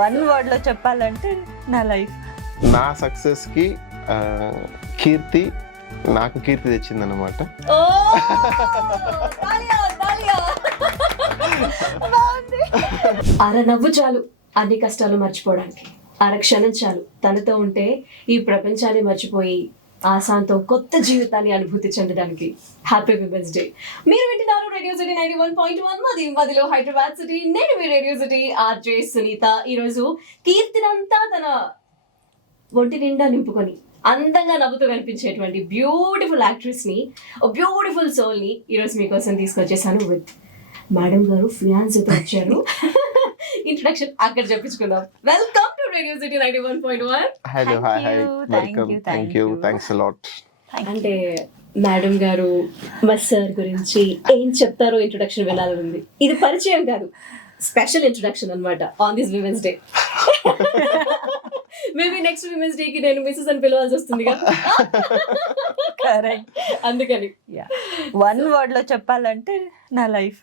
One word లో చెప్పాలంటే నా లైఫ్. నా సక్సెస్ కి కీర్తి నాకు కీర్తి తెచ్చిందన్నమాట. అర నవ్వు చాలు అన్ని కష్టాలు మర్చిపోవడానికి, అర క్షణం చాలు తనతో ఉంటే ఈ ప్రపంచాన్ని మర్చిపోయి ఆశాంతం కొత్త జీవితాన్ని అనుభూతి చెందడానికి. Happy women's day. మీరు వింటున్నారు రేడియో సిటీ 91.1 మదిలో హైదరాబాద్ సిటీ. నేను మీ రేడియో సిటీ ఆర్జే సునీత. ఈరోజు కీర్తినంతా తన ఒంటి నిండా నింపుకొని అందంగా నవ్వుతూ కనిపించేటువంటి బ్యూటిఫుల్ యాక్ట్రెస్ ని, బ్యూటిఫుల్ సోల్ ని ఈరోజు మీకోసం తీసుకొచ్చేసాను. విత్ మేడం గారు ఫియాన్స్ అయితే వచ్చారు. ఇంట్రడక్షన్ అక్కడ చెప్పించుకుందాం. Welcome to Radio City 91.1. Hello, hi, welcome. Thanks a lot. అంటే మేడం గారు మా సార్ గురించి ఏం చెప్తారో ఇంట్రొడక్షన్ వినాలని ఉంది. ఇది పరిచయం కాదు, స్పెషల్ ఇంట్రొడక్షన్ అన్నమాట on this women's day. Maybe next women's day కి నేను మిస్సెస్ అని పిలవాల్సి వస్తుంది కదా. కరెక్ట్. అందుకని వన్ వర్డ్ లో చెప్పాలంటే నా లైఫ్.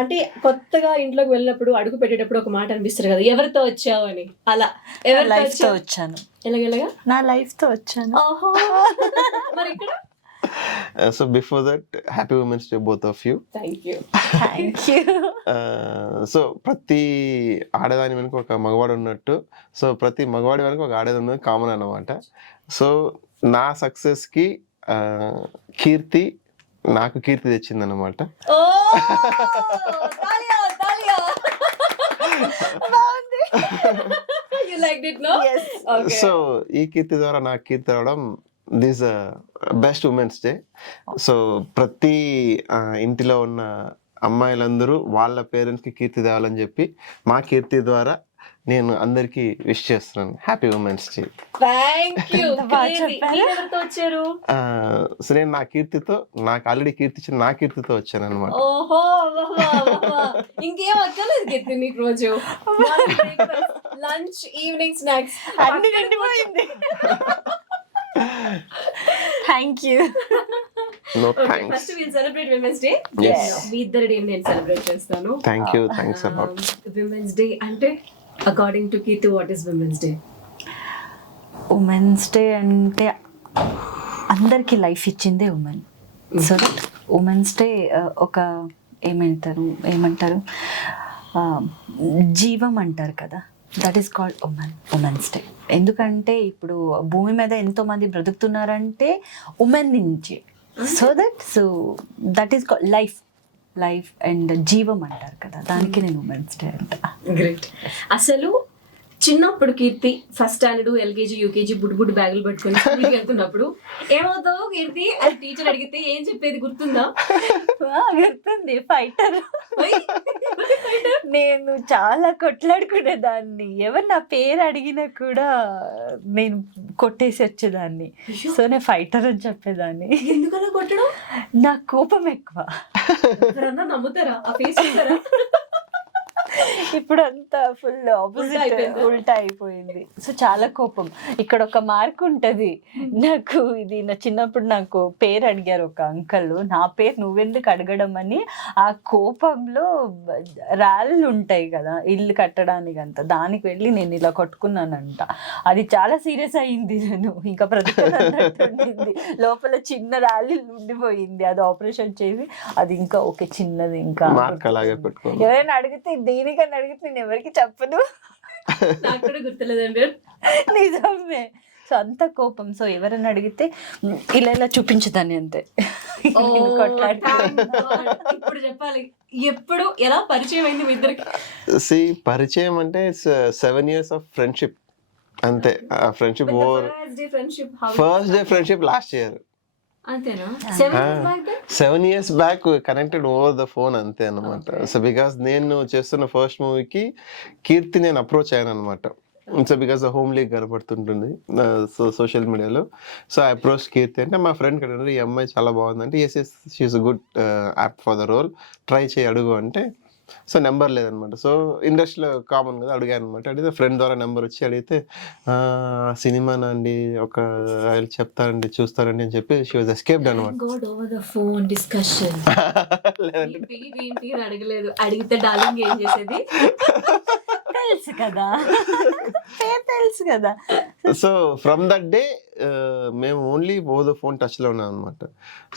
అంటే కొత్తగా ఇంట్లోకి వెళ్ళినప్పుడు అడుగు పెట్టేటప్పుడు ఒక మాట అనిపిస్తారు కదా, ఎవరితో వచ్చావు అని. అలా లైఫ్ తో వచ్చాను. ఎలాగెలాగా నా లైఫ్ తో వచ్చాను. మరి ఇక్కడ so before that happy women's day both of you. Thank you. So ప్రతి ఆడదాని వెనుక ఒక మగవాడు ఉన్నట్టు, సో ప్రతి మగవాడి వెనుక ఒక ఆడది ఉన్నది కామన్ అన్నమాట. సో నా సక్సెస్ కి కీర్తి నాకు కీర్తి తెచ్చిందన్నమాట. సో ఈ కీర్తి ద్వారా నాకు కీర్తి రావడం this best women's day. So ప్రతి ఇంటిలో ఉన్న అమ్మాయిలందరూ వాళ్ళ పేరెంట్స్కి కీర్తి తేవాలని చెప్పి మా కీర్తి ద్వారా నేను అందరికి విష్ చేస్తున్నాను. Happy women's day. సో నేను నా కీర్తితో, నాకు ఆల్రెడీ కీర్తి ఇచ్చిన నా కీర్తితో వచ్చాను అనమాట. ఇంకేం అక్కర్లేదు కీర్తి నీకు. రోజు లంచ్, ఈవినింగ్ స్నాక్స్ అన్ని నిండిపోయింది. Thank you. No thanks. First will celebrate women's day. Yes. మీ ఇద్దరి డే నేను సెలబ్రేట్ చేస్తాను. Thank you, thanks a lot. Women's day అంటే according to Keerthi what is women's day? Women's day అంటే అందరికి లైఫ్ ఇచ్చిందే women. So that women's day ఒక ఏమంటారు జీవం అంటారు కదా, that is called women's day. ఎందుకంటే ఇప్పుడు భూమి మీద ఎంతో మంది బ్రతుకుతున్నారంటే ఉమెన్ నుంచి. So that is called life and జీవం అంటారు కదా, దానికి నేను ఉమెన్స్ డే అంట. గ్రేట్. అసలు చిన్నప్పుడు కీర్తి ఫస్ట్ స్టాండర్డ్, ఎల్కేజీ, యూకేజీ బుడ్ బ్యాగులు పట్టుకొని స్కూల్కి వెళ్తున్నప్పుడు ఏమవుతావు కీర్తి అని టీచర్ అడిగితే ఏం చెప్పేది గుర్తుందా? గుర్తుంది, ఫైటర్. నేను చాలా కొట్లాడుకునేదాన్ని. ఎవరు నా పేరు అడిగినా కూడా నేను కొట్టేసి వచ్చేదాన్ని. సో నేను ఫైటర్ అని చెప్పేదాన్ని. ఎందుకలా కొట్టడం? నాకు కోపం ఎక్కువ. ఎవరన్నా నమ్ముతారా? ఆ ఫేస్ చూసారా? ఇప్పుడు అంతా ఫుల్ ఆపోజిట్, ఉల్టా అయిపోయింది. సో చాలా కోపం. ఇక్కడ ఒక మార్క్ ఉంటది నాకు. ఇది నా చిన్నప్పుడు నాకు పేరు అడిగారు ఒక అంకల్. నా పేరు నువ్వెందుకు అడగడం అని ఆ కోపంలో రాళ్ళు ఉంటాయి కదా ఇల్లు కట్టడానికి అంత, దానికి వెళ్ళి నేను ఇలా కొట్టుకున్నానంట. అది చాలా సీరియస్ అయింది. నేను ఇంకా ప్రతికూలండి లోపల చిన్న రాళ్ళు ఉండిపోయింది. అది ఆపరేషన్ చేసి అది ఇంకా ఓకే చిన్నది. ఇంకా ఎవరైనా అడిగితే దేనికని అడిగితే నేను ఎవరికి చెప్పను. నాకు కూడా గుర్తులేదండి. నిజమే. సో అంత కోపం. సో ఎవరైనా అడిగితే ఇలా చూపించదాన్ని అంతే. ఇప్పుడు చెప్పాలి, ఎప్పుడు ఎలా పరిచయం అయింది మీ ఇద్దరికి? పరిచయం అంటే 7 years ఆఫ్ ఫ్రెండ్షిప్ అంతే. Friendship first day friendship last year. అంతేనా? 7 years back connected over the phone అంతే అనమాట. సో బికాస్ నేను చేస్తున్న ఫస్ట్ మూవీకి కీర్తి నేను అప్రోచ్ అయ్యాను అనమాట. సో బికాస్ హోమ్ లీగ్ కనపడుతుంటుంది సోషల్ మీడియాలో. సో ఐ అప్రోచ్ కీర్తి అంటే మా ఫ్రెండ్ కన్నా ఈ అమ్మాయి చాలా బాగుందంటే yes she is a good apt for the role, try చేయి అడుగు అంటే సో నెంబర్ లేదనమాట. సో ఇండస్ట్రీలో కామన్ కదా, అడిగాను అనమాట. అడిగితే ఫ్రెండ్ ద్వారా నెంబర్ వచ్చి అడిగితే సినిమానా అండి, ఒక చెప్తానండి చూస్తానండి అని చెప్పి షీ వాజ్ ఎస్కేప్డ్ అనమాట. ఏంటి అడగలేదు, అడిగితే డార్లింగ్ ఏం చేసేది తెలుసు కదా, తెలుసు కదా. సో ఫ్రమ్ దట్ డే మేము ఓన్లీ వోడాఫోన్ టచ్లో ఉన్నాం అనమాట.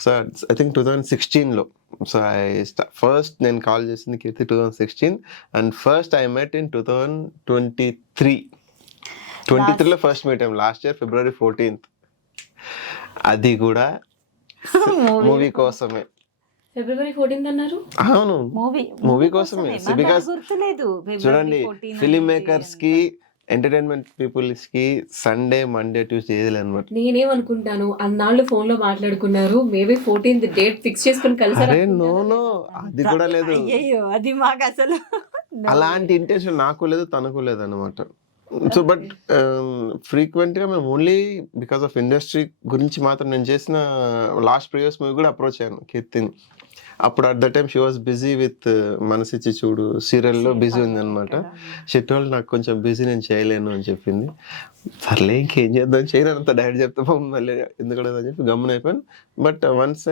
సో ఐ థింక్ 2016లో. సో ఫస్ట్ నేను కాల్ చేసింది Keerthi 2016 and first I met in 2023లో ఫస్ట్ మీట్ అయ్యాం. Last year February 14th. అది కూడా మూవీ కోసమే. February 14th అన్నారు. అవును, మూవీ కోసమే. బికాస్ గుర్తులేదు. చూడండి, ఫిలిం మేకర్స్ కి, ఎంటర్టైన్మెంట్ పీపుల్స్ కి సండే, మండే, ట్యూస్డే ఏది అనమాట. నేనేమనుకుంటాను, అన్నాళ్ళు ఫోన్ లో మాట్లాడుకున్నారు, మేబీ 14th డేట్ ఫిక్స్ చేసుకుని కలిసారు. అరే నో, అది కూడా లేదు. అయ్యో, అది మాకు అసలు అలాంటి ఇంటెన్షన్ నాకు లేదు, తనకు లేదు అనమాట. సో బట్ ఫ్రీక్వెంట్గా మేము ఓన్లీ బికాస్ ఆఫ్ ఇండస్ట్రీ గురించి మాత్రం నేను చేసిన లాస్ట్ ప్రీవియస్ మూవీ కూడా అప్రోచ్ అయ్యాను కీర్తిని. అప్పుడు at the time she was busy with Manasichi Choodu సీరియల్లో బిజీ ఉంది అనమాట. షెట్వాళ్ళు నాకు కొంచెం బిజీ, నేను చేయలేను అని చెప్పింది. సర్లే ఇంకేం చేద్దాం, చేయలేనంత డైరెక్ట్ చెప్తే మళ్ళీ ఎందుకంటే అని చెప్పి గమ్మున అయిపోయాను. బట్ వన్స్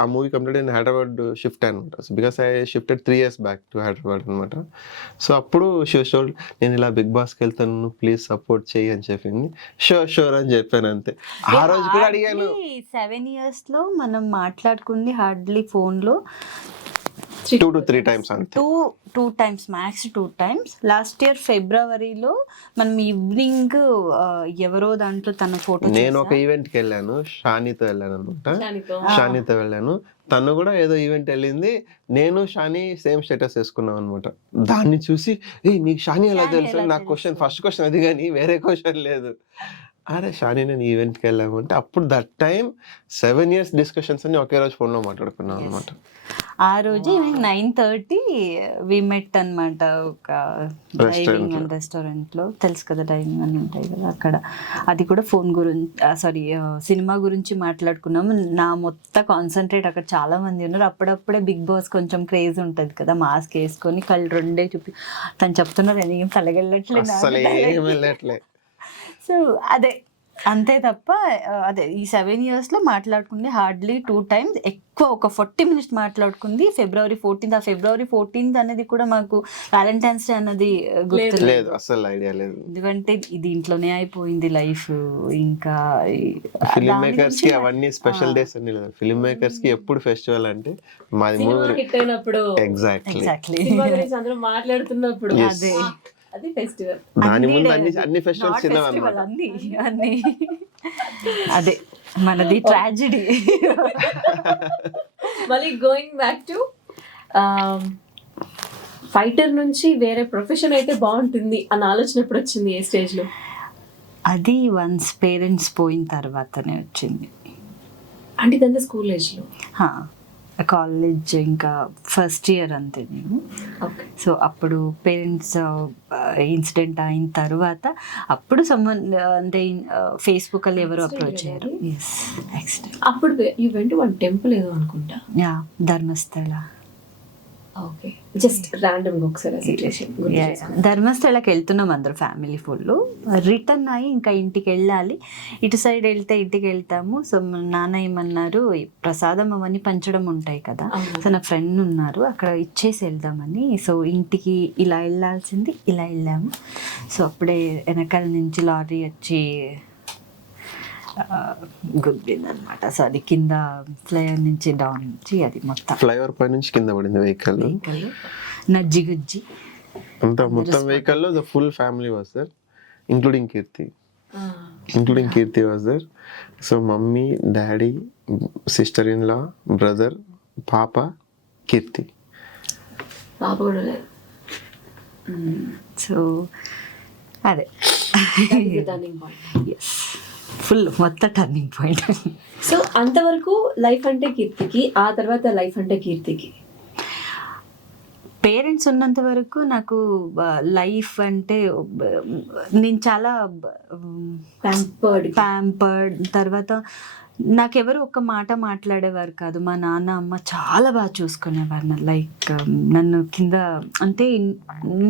ఆ మూవీ కంప్లీట్ అయిన హైదరాబాద్ షిఫ్ట్ అనమాట. So because I shifted 3 years back to Hyderabad అనమాట. సో అప్పుడు షోల్ నేను ఇలా బిగ్ బాస్కి వెళ్తాను, ప్లీజ్ సపోర్ట్ చెయ్యి అని చెప్పింది. షూర్ అని చెప్పాను అంతే. ఆ రోజు కూడా అడిగాను. 7 years లో మనం మాట్లాడుకుంది హార్డ్లీ ఫోన్ లో 2 to 3 times అంతే. 2 times, max 2 times. Last year ఫిబ్రవరిలో మనం ఈవినింగ్ ఎవరో దాంట్లో తన ఫోటో, నేను ఒక ఈవెంట్కి వెళ్ళాను, షానీతో వెళ్ళాను అనమాట. షానీతో వెళ్ళాను, తను కూడా ఏదో ఈవెంట్ వెళ్ళింది. నేను షానీ సేమ్ స్టేటస్ వేసుకున్నాం అనమాట. దాన్ని చూసి నీకు షానీ ఎలా తెలుసు నాకు క్వశ్చన్, ఫస్ట్ క్వశ్చన్ అది, కానీ వేరే క్వశ్చన్ లేదు. అరే షానీ నేను ఈవెంట్కి వెళ్ళామంటే అప్పుడు దట్ టైం 7 years డిస్కషన్స్ అన్ని ఒకే రోజు ఫోన్లో మాట్లాడుకున్నాం అనమాట. ఆ రోజు 9:30 వి మెట్ అనమాట. ఒక డైవింగ్ అండ్ రెస్టారెంట్ లో, తెలుసు కదా డైవింగ్ అని ఉంటాయి కదా అక్కడ. అది కూడా ఫోన్ గురించి, సారీ సినిమా గురించి మాట్లాడుకున్నాము. నా మొత్తం కాన్సన్ట్రేట్ అక్కడ చాలా మంది ఉన్నారు. అప్పుడప్పుడే బిగ్ బాస్ కొంచెం క్రేజ్ ఉంటుంది కదా, మాస్క్ వేసుకొని కళ్ళు రెండే చూపి తను చెప్తున్నారు ఏం తలగెళ్ళట్లేదు. సో అదే అంతే తప్ప అదే ఈ 7 years లో మాట్లాడుకుంది హార్డ్లీ 2 times. ఎక్కువ ఒక 40 minutes మాట్లాడుకుంది February 14th. ఆ February 14th అనేది కూడా మాకు వ్యాలంటైన్స్ డే అన్నది గుర్తులేదు, అసలు ఐడియా లేదు. ఎందుకంటే దీంట్లోనే అయిపోయింది లైఫ్. ఇంకా ఫిలిం మేకర్స్ కి అవన్నీ స్పెషల్ డేస్ అన్ని లేదు. ఫిలిం మేకర్స్ కి ఎప్పుడు ఫెస్టివల్ అంటే మాది మూవీ హిట్ అయినప్పుడు, ఎగ్జాక్ట్లీ అందరూ మాట్లాడుతున్నప్పుడు, అదే అది ఫెస్టివల్. దాని ముందు అన్ని ఫెస్టివల్స్ అన్ని అదే మనది ట్రాజెడీ. మళ్ళీ గోయింగ్ బ్యాక్ టు ఫైటర్ నుంచి వేరే ప్రొఫెషన్ అయితే బాగుంటుంది అన్న ఆలోచన ఎప్పుడు వచ్చింది, ఏ స్టేజ్ లో? అది వన్స్ పేరెంట్స్ పోయిన తర్వాతనే వచ్చింది. అంటే ఇదంతా స్కూల్ ఏజ్ లో? కాలేజ్ ఇంకా ఫస్ట్ ఇయర్ అంతే నేను. సో అప్పుడు పేరెంట్స్ ఇన్సిడెంట్ అయిన తర్వాత అప్పుడు అంటే ఫేస్బుక్ లో ఎవరు అప్రోచ్ అయ్యారు. అప్పుడు you went to one temple ఏదో అనుకుంటా, ధర్మస్థల. ఓకే, జస్ట్ ర్యాండమ్ ఒకసారి సిచువేషన్. ధర్మస్థలకి వెళ్తున్నాం అందరూ ఫ్యామిలీ ఫుల్. రిటర్న్ అయ్యి ఇంకా ఇంటికి వెళ్ళాలి. ఇటు సైడ్ వెళ్తే ఇంటికి వెళ్తాము. సో నాన్న ఏమన్నారు, ప్రసాదం అవన్నీ పంచడం ఉంటాయి కదా. సో నా ఫ్రెండ్ ఉన్నారు అక్కడ, ఇచ్చేసి వెళ్దామని. సో ఇంటికి ఇలా వెళ్ళాల్సింది ఇలా వెళ్ళాము. సో అప్పుడే వెనకాల నుంచి లారీ వచ్చి గుద్దింది అనమాట. సో అది కింద ఫ్లైఓవర్ నుంచి డౌన్ నుంచి అది మొత్తం ఫ్లైఓవర్ పై నుంచి కింద పడింది వెహికల్. నజ్జి గుజ్జి అంతా మొత్తం వెహికల్ లో the full family was there, including Keerthi was there. So mummy, daddy, sister in law, brother, పాప, కీర్తి. పాప కూడా లేదు. సో అదే ఫుల్ మొత్తం టర్నింగ్ పాయింట్. సో అంతవరకు లైఫ్ అంటే కీర్తికి, ఆ తర్వాత లైఫ్ అంటే కీర్తికి. పేరెంట్స్ ఉన్నంత వరకు నాకు లైఫ్ అంటే నేను చాలా ప్యాంపర్డ్. తర్వాత నాకెవరు ఒక్క మాట మాట్లాడేవారు కాదు. మా నాన్న అమ్మ చాలా బాగా చూసుకునేవారు. లైక్ నన్ను కింద అంటే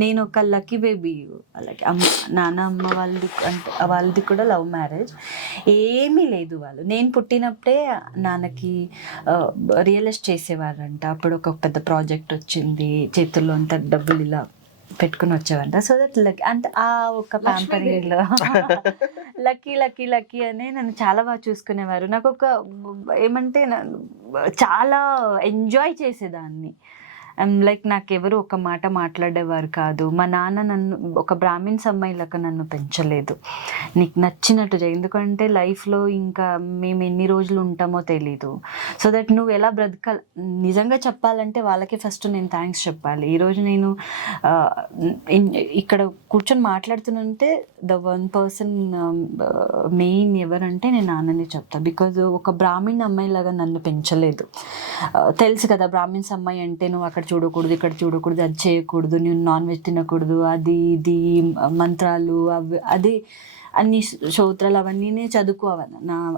నేను ఒక లక్కీ బేబీ. అలాగే నాన్న అమ్మ వాళ్ళది అంటే వాళ్ళది కూడా లవ్ మ్యారేజ్. ఏమీ లేదు వాళ్ళు. నేను పుట్టినప్పుడే నాన్నకి రియలైజ్ చేసేవారంట. అప్పుడు ఒక పెద్ద ప్రాజెక్ట్ వచ్చింది, చేతుల్లో అంత డబ్బులు ఇలా పెట్టుకుని వచ్చేవారంట. సో దట్ లక్కీ అంటే ఆ ఒక ప్యాంపరింగ్లో లక్కీ లక్కీ లక్కీ అని నన్ను చాలా బాగా చూసుకునేవారు. నాకు ఒక ఏమంటే చాలా ఎంజాయ్ చేసేదాన్ని. లైక్ నాకెవరు ఒక మాట మాట్లాడేవారు కాదు. మా నాన్న నన్ను ఒక బ్రాహ్మిన్స్ అమ్మాయిలాగా నన్ను పెంచలేదు. నీకు నచ్చినట్టు చేయి, ఎందుకంటే లైఫ్లో ఇంకా మేము ఎన్ని రోజులు ఉంటామో తెలీదు. సో దట్ నువ్వు ఎలా బ్రతకాలి, నిజంగా చెప్పాలంటే వాళ్ళకే ఫస్ట్ నేను థ్యాంక్స్ చెప్పాలి. ఈరోజు నేను ఇక్కడ కూర్చొని మాట్లాడుతుంటే ద వన్ పర్సన్ మెయిన్ ఎవరంటే నేను నాన్నని చెప్తాను. బికాజ్ ఒక బ్రాహ్మణ్ అమ్మాయిలాగా నన్ను పెంచలేదు. తెలుసు కదా, బ్రాహ్మిన్స్ అమ్మాయి అంటే నువ్వు అక్కడ చూడకూడదు, ఇక్కడ చూడకూడదు, అది చేయకూడదు, నువ్వు నాన్ వెజ్ తినకూడదు, అది ఇది మంత్రాలు అవి అది అన్ని స్తోత్రాలు అవన్నీ చదువుకోవాలి.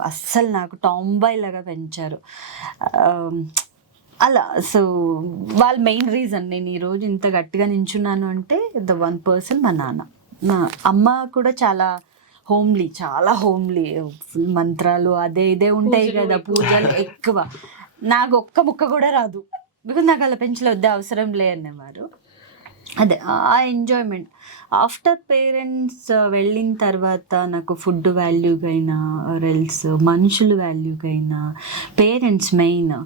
అస్సలు నాకు టాంబాయ్ లాగా పెంచారు అలా. సో వాళ్ళ మెయిన్ రీజన్ నేను ఈరోజు ఇంత గట్టిగా నించున్నాను అంటే ద వన్ పర్సన్ మా నాన్న. మా అమ్మ కూడా చాలా హోమ్లీ, చాలా హోమ్లీ. ఫుల్ మంత్రాలు అదే ఇదే ఉంటాయి కదా, పూజలు ఎక్కువ. నాకు ఒక్క ముక్క కూడా రాదు, బికాజ్ నాకు అలా పెంచలేదు, అవసరం లే అనేవారు. అదే ఆ ఎంజాయ్మెంట్. ఆఫ్టర్ పేరెంట్స్ వెళ్ళిన తర్వాత నాకు ఫుడ్ వాల్యూకైనా రెల్స్ మనుషులు వాల్యూకైనా పేరెంట్స్ మెయిన్.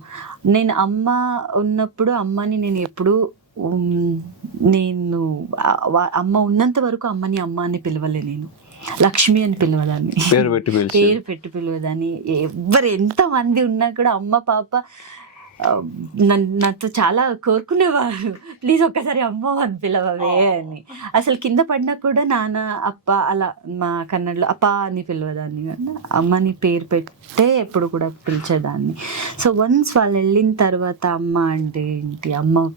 నేను అమ్మ ఉన్నప్పుడు అమ్మని నేను ఎప్పుడు నేను అమ్మ ఉన్నంత వరకు అమ్మని అమ్మ అని పిలవలే. నేను లక్ష్మి అని పిలవదాన్ని, పేరు పెట్టి పిలవదాన్ని. ఎవరు ఎంతమంది ఉన్నా కూడా అమ్మ పాప నాతో చాలా కోరుకునేవారు, ప్లీజ్ ఒక్కసారి అమ్మ అని పిలవవే అని. అసలు కింద పడినా కూడా నాన్న అప్ప అలా మా కన్నడలో అప్ప అని పిలవదాన్ని, అమ్మని పేరు పెట్టే ఎప్పుడు కూడా పిలిచేదాన్ని. సో వన్స్ వాళ్ళు వెళ్ళిన తర్వాత అమ్మ అంటే ఏంటి, అమ్మ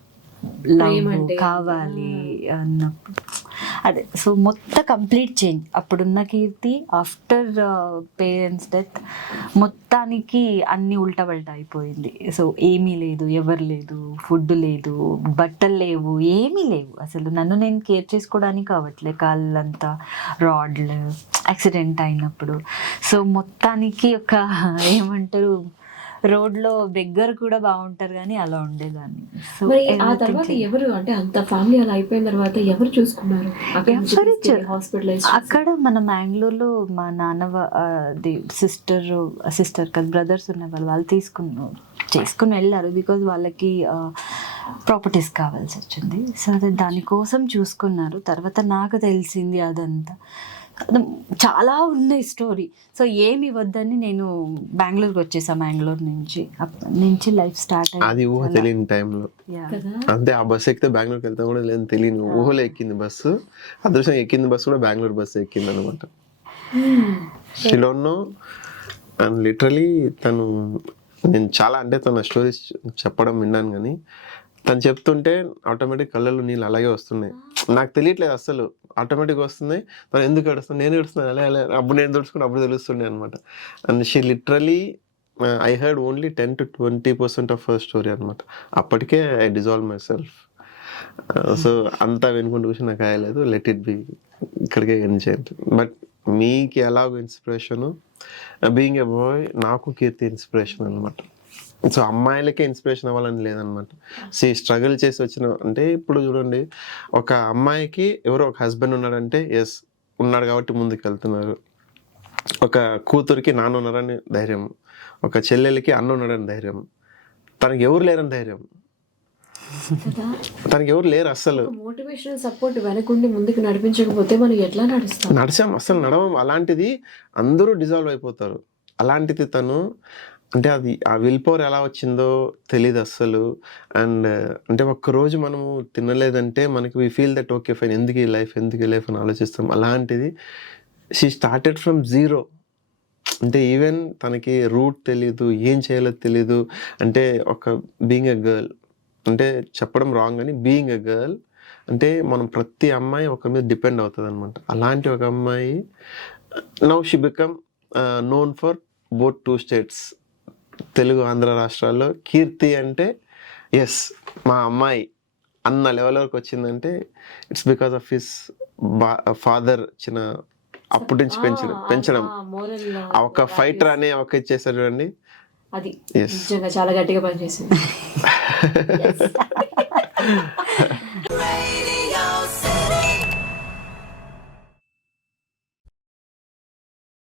లవ్ కావాలి అన్నప్పుడు అదే. సో మొత్తం కంప్లీట్ చేంజ్. అప్పుడున్న కీర్తి ఆఫ్టర్ పేరెంట్స్ డెత్ మొత్తానికి అన్ని ఉల్టా పల్టా అయిపోయింది. సో ఏమీ లేదు, ఎవరు లేదు, ఫుడ్ లేదు, బట్టలు లేవు, ఏమీ లేవు. అసలు నన్ను నేను కేర్ చేసుకోవడానికి కావట్లే, కాళ్ళంతా రాడ్లు యాక్సిడెంట్ అయినప్పుడు. సో మొత్తానికి ఒక ఏమంటారు, రోడ్లో బెగ్గర్ కూడా బాగుంటారు కానీ అలా ఉండేదాన్ని. సో ఆ తర్వాత ఎవరు అంటే అంత ఫ్యామిలీ అలా అయిపోయిన తర్వాత ఎవరు చూసుకున్నారు అక్కడ మన మ్యాంగ్లూర్లో? మా నాన్న సిస్టర్ కదా, బ్రదర్స్ ఉన్నవాళ్ళు, వాళ్ళు చేసుకుని వెళ్ళారు. బికాజ్ వాళ్ళకి ప్రాపర్టీస్ కావాల్సి వచ్చింది. సో అదే దానికోసం చూసుకున్నారు. తర్వాత నాకు తెలిసింది అదంతా చాలా ఉన్నాయి స్టోరీ. సో ఏమి వద్దని నేను బెంగళూరుకి వచ్చేసా. బెంగళూరు నుంచి అప్పటి నుంచి లైఫ్ స్టార్ట్ అయింది. అది ఊహ తెలియని టైంలో అంతే. ఆ బస్సు ఎక్కితే బెంగళూరుకి వెళ్తాం కూడా లేదు, తెలియని ఊహలో ఎక్కింది బస్సు. అదృష్టం ఎక్కింది బస్సు కూడా బెంగళూరు బస్సు ఎక్కింది అనమాట. షిలోన్నో అండ్ లిటరలీ తను, నేను చాలా అంటే తన స్టోరీస్ చెప్పడం విన్నాను కానీ తను చెప్తుంటే ఆటోమేటిక్ కళ్ళల్లో నీళ్ళు అలాగే వస్తున్నాయి. నాకు తెలియట్లేదు అసలు, ఆటోమేటిక్గా వస్తుంది. తను ఎందుకు ఏడుస్తుంది, నేను ఏడుస్తున్నాను అలా అలా, అప్పుడు నేను తుడుచుకుని అప్పుడు తెలుస్తుండే అనమాట. And she literally I heard only 10 to 20% of her story అనమాట. అప్పటికే I dissolve my self. So అంతా వెనుకుంటూ కూర్చొని నాకు అయ్యలేదు, లెట్ ఇట్ బి, ఇక్కడికే ఎండ్ చేయండి. బట్ మీకు ఎలాగో ఇన్స్పిరేషను, బీయింగ్ ఎ బాయ్ నాకు కీర్తి ఇన్స్పిరేషన్ అనమాట. సో అమ్మాయిలకే ఇన్స్పిరేషన్ అవ్వాలని లేదనమాట. స్ట్రగుల్ చేసి వచ్చిన అంటే ఇప్పుడు చూడండి, ఒక అమ్మాయికి ఎవరో ఒక హస్బెండ్ ఉన్నాడంటే ఎస్ ఉన్నాడు కాబట్టి ముందుకు వెళ్తున్నారు. ఒక కూతురికి నాన్న ఉన్నారని ధైర్యం, ఒక చెల్లెలకి అన్న ఉన్నాడని ధైర్యం. తనకి ఎవరు లేరని ధైర్యం, తనకి ఎవరు లేరు అస్సలు. మోటివేషనల్ సపోర్ట్ వెనకుండి ముందుకు నడిపించకపోతే మనం ఎట్లా నడిచాం, అస్సలు నడవం. అలాంటిది అందరూ డిజాల్వ్ అయిపోతారు. అలాంటిది తను అంటే అది ఆ విల్ పవర్ ఎలా వచ్చిందో తెలియదు అస్సలు. అండ్ అంటే ఒక్కరోజు మనము తినలేదంటే మనకి we feel that okay fine, ఎందుకు ఈ లైఫ్ అని ఆలోచిస్తాం. అలాంటిది షీ స్టార్టెడ్ ఫ్రమ్ జీరో. అంటే ఈవెన్ తనకి రూట్ తెలీదు, ఏం చేయాలో తెలీదు. అంటే ఒక బీయింగ్ ఎ గర్ల్, అంటే చెప్పడం రాంగ్ అని, బీయింగ్ ఎ గర్ల్ అంటే మనం ప్రతి అమ్మాయి ఒక మీద డిపెండ్ అవుతుంది అనమాట. అలాంటి ఒక అమ్మాయి now she become known for both 2 states, Telugu Andhra రాష్ట్రాల్లో కీర్తి అంటే ఎస్ మా అమ్మాయి అన్న లెవెల్ వరకు వచ్చిందంటే it's because of his father అప్పటి నుంచి పెంచడం. ఆ ఒక ఫైటర్ అనే ఒక ఇచ్చేసారు చూడండి. అది Yes. నిజంగా చాలా గట్టిగా పనిచేసింది.